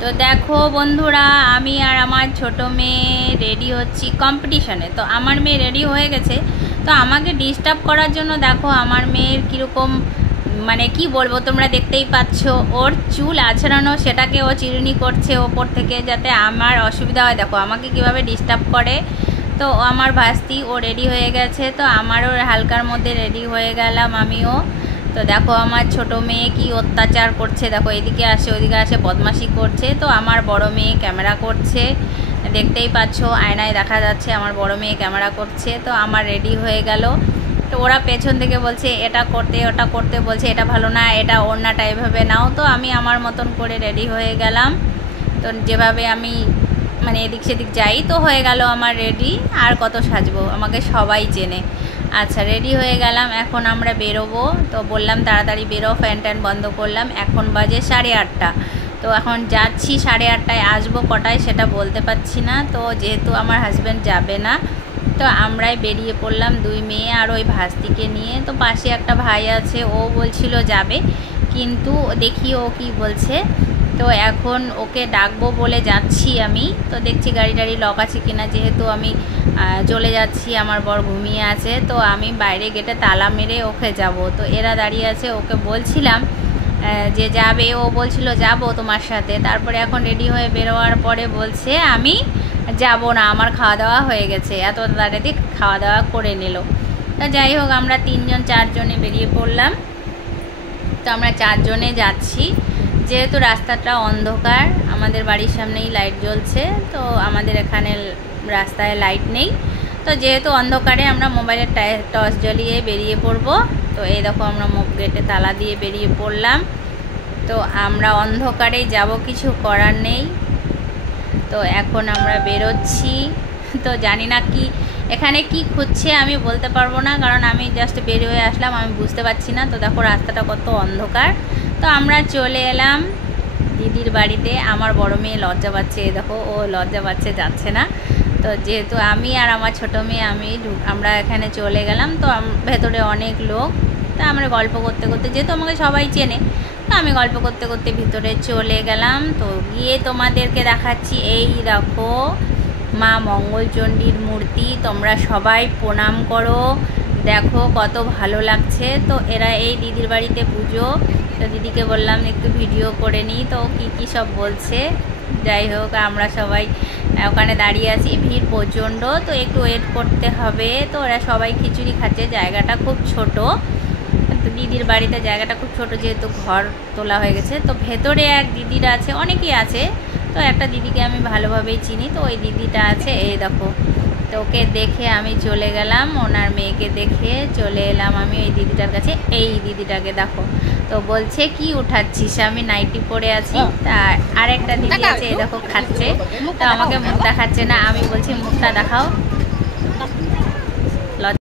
তো দেখো বন্ধুরা, আমি আর আমার ছোট মেয়ে রেডি হচ্ছি কম্পিটিশনে। তো আমার মেয়ে রেডি হয়ে গেছে, তো আমাকে ডিস্টার্ব করার জন্য দেখো আমার মেয়ের কীরকম মানে কি বলবো, তোমরা দেখতেই পাচ্ছ। ওর চুল আছড়ানো, সেটাকে ও চিরুনি করছে ওপর থেকে, যাতে আমার অসুবিধা হয়। দেখো আমাকে কিভাবে ডিস্টার্ব করে। তো আমার ভাস্তি ও রেডি হয়ে গেছে, তো আমারও হালকার মধ্যে রেডি হয়ে গেলাম আমিও। তো দেখো আমার ছোট মেয়ে কি অত্যাচার করছে, দেখো এদিকে আসে ওদিকে আসে বদমাশি করছে। তো আমার বড় মেয়ে ক্যামেরা করছে, দেখতেই পাচ্ছ আয়নায় দেখা যাচ্ছে আমার বড় মেয়ে ক্যামেরা করছে। তো আমার রেডি হয়ে গেল, তো ওরা পেছন থেকে বলছে এটা করতে ওটা করতে, বলছে এটা ভালো না, এটা ওড়নাটা এভাবে নাও। তো আমি আমার মতন করে রেডি হয়ে গেলাম। তো যেভাবে আমি মানে এদিক সেদিক যাই, তো হয়ে গেল আমার রেডি। আর কত সাজবো, আমাকে সবাই চেনে। আচ্ছা রেডি হয়ে গেলাম, এখন আমরা বেরোবো। তো বললাম তাড়াতাড়ি বেরো, ফ্যান ট্যান বন্ধ করলাম। এখন বাজে 8:30। তো এখন যাচ্ছি, 8:30 আসবো কটায় সেটা বলতে পারছি না। তো যেহেতু আমার হাজব্যান্ড যাবে না, তো আমরাই বেরিয়ে পড়লাম, দুই মেয়ে আর ওই ভাস্তিকে নিয়ে। তো পাশে একটা ভাই আছে, ও বলছিল যাবে, কিন্তু দেখি ও কি বলছে। তো এখন ওকে ডাকবো বলে যাচ্ছি আমি। তো দেখছি গাড়ি টাড়ি লক আছে কিনা, যেহেতু আমি চলে যাচ্ছি, আমার বর ঘুমিয়ে আছে। তো আমি বাইরে গেটে তালা মেরে ওকে যাব। তো এরা দাঁড়িয়ে আছে, ওকে বলছিলাম যে যাবে, ও বলছিল যাব তোমার সাথে। তারপরে এখন রেডি হয়ে বেরোয়ার পরে বলছে আমি যাব না, আমার খাওয়া দাওয়া হয়ে গেছে। এত তাড়াতাড়ি খাওয়া দাওয়া করে নিল। তো যাই হোক, আমরা 3-4 জনে বেরিয়ে পড়লাম। তো আমরা 4 জনে যাচ্ছি, যেহেতু রাস্তাটা অন্ধকার, আমাদের বাড়ির সামনেই লাইট জ্বলছে, তো আমাদের এখানে রাস্তায় লাইট নেই। তো যেহেতু অন্ধকারে আমরা মোবাইলের টর্চ জ্বালিয়ে বেরিয়ে পড়ব। তো এই দেখো আমরা গেটে তালা দিয়ে বেরিয়ে পড়লাম। তো আমরা অন্ধকারেই যাব, কিছু করার নেই। তো এখন আমরা বেরোচ্ছি। তো জানি না কি এখানে কি খুঁজছে, আমি বলতে পারবো না, কারণ আমি জাস্ট বের হয়ে আসলাম, আমি বুঝতে পারছি না। তো দেখো রাস্তাটা কত অন্ধকার। তো আমরা চলে এলাম দিদির বাড়িতে। আমার বড় মেয়ে লজ্জা পাচ্ছে, দেখো ও লজ্জা পাচ্ছে, যাচ্ছে না। তো যেহেতু আমি আর আমার ছোট মেয়ে আমরা এখানে চলে গেলাম। তো ভেতরে অনেক লোক, তা আমরা গল্প করতে করতে, যেহেতু আমাকে সবাই চেনে, তো আমি গল্প করতে করতে ভিতরে চলে গেলাম। তো গিয়ে তোমাদেরকে দেখাচ্ছি, এই দেখো মা মঙ্গলচণ্ডীর মূর্তি, তোমরা সবাই প্রণাম করো, দেখো কত ভালো লাগছে। তো এরা এই দিদির বাড়িতে পুজো। তো দিদিকে বললাম একটু ভিডিও করে নিই, তো কি সব বলছে। যাই হোক, আমরা সবাই ওখানে দাঁড়িয়ে আছি, ভিড় প্রচণ্ড, তো একটু ওয়েট করতে হবে। তো ওরা সবাই খিচুড়ি খাচ্ছে, জায়গাটা খুব ছোট। তো দিদির বাড়িতে জায়গাটা খুব ছোট, যেহেতু ঘর তোলা হয়ে গেছে। তো ভেতরে এক দিদিরা আছে, অনেকেই আছে। তো একটা দিদিকে আমি ভালোভাবেই চিনি, তো ওই দিদিটা আছে, এই দেখো। তো ওকে দেখে আমি চলে গেলাম, ওনার মেয়েকে দেখে চলে এলাম আমি ওই দিদিটার কাছে। এই দিদিটাকে দেখো, তো বলছে কি উঠাচ্ছিস, আমি নাইটি পরে আছি। তা আরেকটা দিদি আছে, এই দেখো খাচ্ছে। তো আমাকে মুখ দেখাচ্ছে না, আমি বলছি মুখটা দেখাও।